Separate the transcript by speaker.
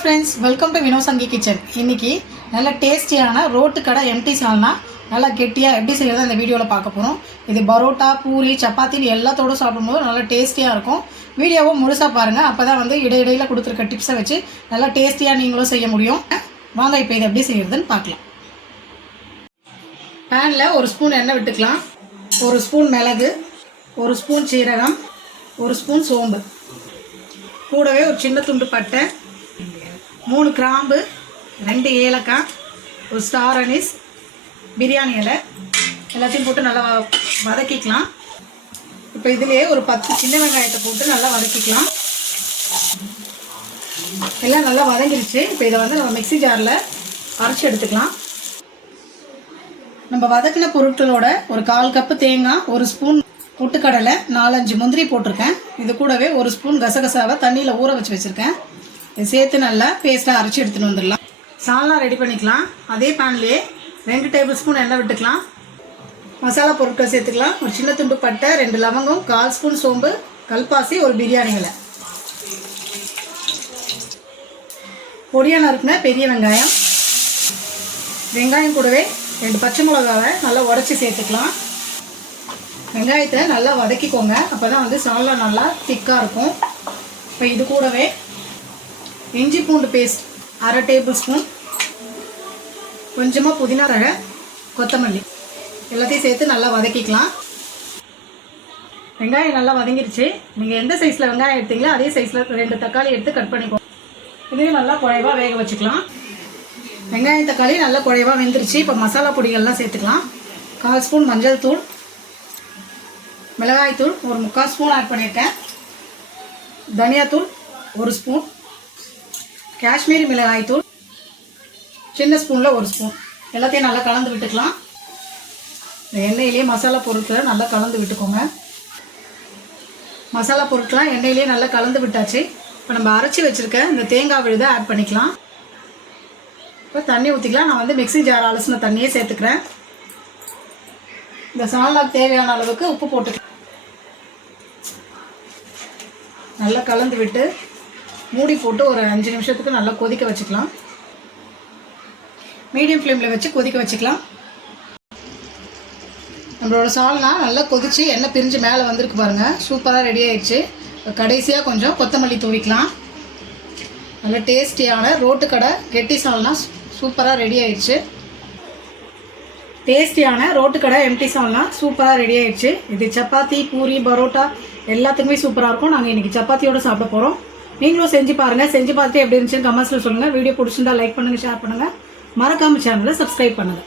Speaker 1: Friends welcome to Vinosangi kitchen இன்றைக்கி நல்ல டேஸ்டியான ரோட்டு கடை எம்டி சால்னா நல்லா கெட்டியாக எப்படி செய்யறதா இந்த வீடியோவில் பார்க்க போகிறோம் இது பரோட்டா பூரி சப்பாத்தின்னு எல்லாத்தோட சாப்பிடும்போது நல்லா டேஸ்டியாக இருக்கும். வீடியோவும் முழுசாக பாருங்கள் அப்போ தான் வந்து இடையிடையில் கொடுத்துருக்க டிப்ஸை வச்சு நல்லா டேஸ்டியாக நீங்களும் செய்ய முடியும். வாங்க இப்போ இதை எப்படி செய்யறதுன்னு பார்க்கலாம். பேனில் ஒரு ஸ்பூன் எண்ணெய் விட்டுக்கலாம். ஒரு ஸ்பூன் மிளகு ஒரு ஸ்பூன் சீரகம் ஒரு ஸ்பூன் சோம்பு. கூடவே ஒரு சின்ன துண்டு பட்டை மூணு கிராம்பு ரெண்டு ஏலக்காய் ஒரு ஸ்டார் அனிஸ் பிரியாணி இலை. எல்லாத்தையும் போட்டு நல்லா வதக்கிக்கலாம். இப்போ இதுலேயே ஒரு பத்து சின்ன வெங்காயத்தை போட்டு நல்லா வதக்கிக்கலாம். எல்லாம் நல்லா வதங்கிருச்சு. இப்போ இதை வந்து நம்ம மிக்ஸி ஜாரில் அரைச்சி எடுத்துக்கலாம். நம்ம வதக்கின பொருட்களோட ஒரு கால் கப்பு தேங்காய் ஒரு ஸ்பூன் பொட்டுக்கடலை நாலஞ்சு முந்திரி போட்டிருக்கேன். இது கூடவே ஒரு ஸ்பூன் கசகசாவை தண்ணியில் ஊற வச்சு வச்சுருக்கேன். சேர்த்து நல்லா பேஸ்ட்டாக அரைச்சி எடுத்துகிட்டு வந்துடலாம். சால்னா ரெடி பண்ணிக்கலாம். அதே பேன்லேயே ரெண்டு டேபிள் ஸ்பூன் எண்ணெய் விட்டுக்கலாம். மசாலா பொருட்கள் சேர்த்துக்கலாம். ஒரு சின்ன துண்டு பட்டை ரெண்டு லவங்கம் கால் ஸ்பூன் சோம்பு கல்பாசி ஒரு பிரியாணி இலை. பொடியாக நறுக்குன பெரிய வெங்காயம். வெங்காயம் கூடவே ரெண்டு பச்சை மிளகாவை நல்லா உடச்சி சேர்த்துக்கலாம். வெங்காயத்தை நல்லா வதக்கிக்கோங்க. அப்போ தான் வந்து சால்லாம் நல்லா திக்காக இருக்கும். இப்போ இது கூடவே இஞ்சி பூண்டு பேஸ்ட் அரை டேபிள் ஸ்பூன் கொஞ்சமாக புதினா தழை கொத்தமல்லி. எல்லாத்தையும் சேர்த்து நல்லா வதக்கிக்கலாம். வெங்காயம் நல்லா வதங்கிருச்சு. நீங்கள் எந்த சைஸில் வெங்காயம் எடுத்தீங்களோ அதே சைஸில் ரெண்டு தக்காளி எடுத்து கட் பண்ணிக்கோ. இதையும் நல்லா குழைவாக வேக வச்சுக்கலாம். வெங்காயம் தக்காளி நல்லா குழைவாக வெந்துருச்சு. இப்போ மசாலா பொடிகள்லாம் சேர்த்துக்கலாம். கால் ஸ்பூன் மஞ்சள் தூள் மிளகாய் தூள் ஒரு முக்கால் ஸ்பூன் ஆட் பண்ணியிருக்கேன் தனியாத்தூள் ஒரு ஸ்பூன் காஷ்மீரி மிளகாய் தூள் சின்ன ஸ்பூனில் ஒரு ஸ்பூன். எல்லாத்தையும் நல்லா கலந்து விட்டுக்கலாம். இந்த எண்ணெயிலேயே மசாலா பொருட்களை நல்லா கலந்து விட்டுக்கோங்க. மசாலா பொருட்கள்லாம் எண்ணெயிலேயே நல்லா கலந்து விட்டாச்சு. இப்போ நம்ம அரைச்சி வச்சுருக்க இந்த தேங்காய் விழுதை ஆட் பண்ணிக்கலாம். இப்போ தண்ணி ஊற்றிக்கலாம் நான் வந்து மிக்ஸி ஜார் அலசின தண்ணியே சேர்த்துக்கிறேன். இந்த சால்னாக்கு தேவையான அளவுக்கு உப்பு போட்டுக்கலாம். நல்லா கலந்து விட்டு மூடி போட்டு ஒரு அஞ்சு நிமிஷத்துக்கு நல்லா கொதிக்க வச்சுக்கலாம். மீடியம் ஃப்ளேமில் வச்சு கொதிக்க வச்சுக்கலாம். நம்மளோட சால்னா நல்லா கொதித்து எண்ணெய் பிரிஞ்சு மேலே வந்திருக்கு பாருங்கள் சூப்பராக ரெடி ஆயிடுச்சு. இப்போ கடைசியாக கொஞ்சம் கொத்தமல்லி தூவிக்கலாம். நல்ல டேஸ்டியான ரோட்டு கடை கெட்டி சால்னா சூப்பராக ரெடி ஆயிடுச்சு. டேஸ்டியான ரோட்டு கடை எம்டி சால்னா சூப்பராக ரெடி ஆயிடுச்சு. இது சப்பாத்தி பூரி பரோட்டா எல்லாத்துக்குமே சூப்பராக இருக்கும். நாங்கள் இன்றைக்கி சப்பாத்தியோடு சாப்பிட போகிறோம் நீங்களும் செஞ்சு பாருங்கள் செஞ்சு பார்த்துட்டு எப்படி இருந்துச்சுன்னு கமெண்ட்ஸில் சொல்லுங்கள் வீடியோ பிடிச்சிருந்தா லைக் பண்ணுங்கள் ஷேர் பண்ணுங்கள் மறக்காமல் சேனலை சப்ஸ்கிரைப் பண்ணுங்கள்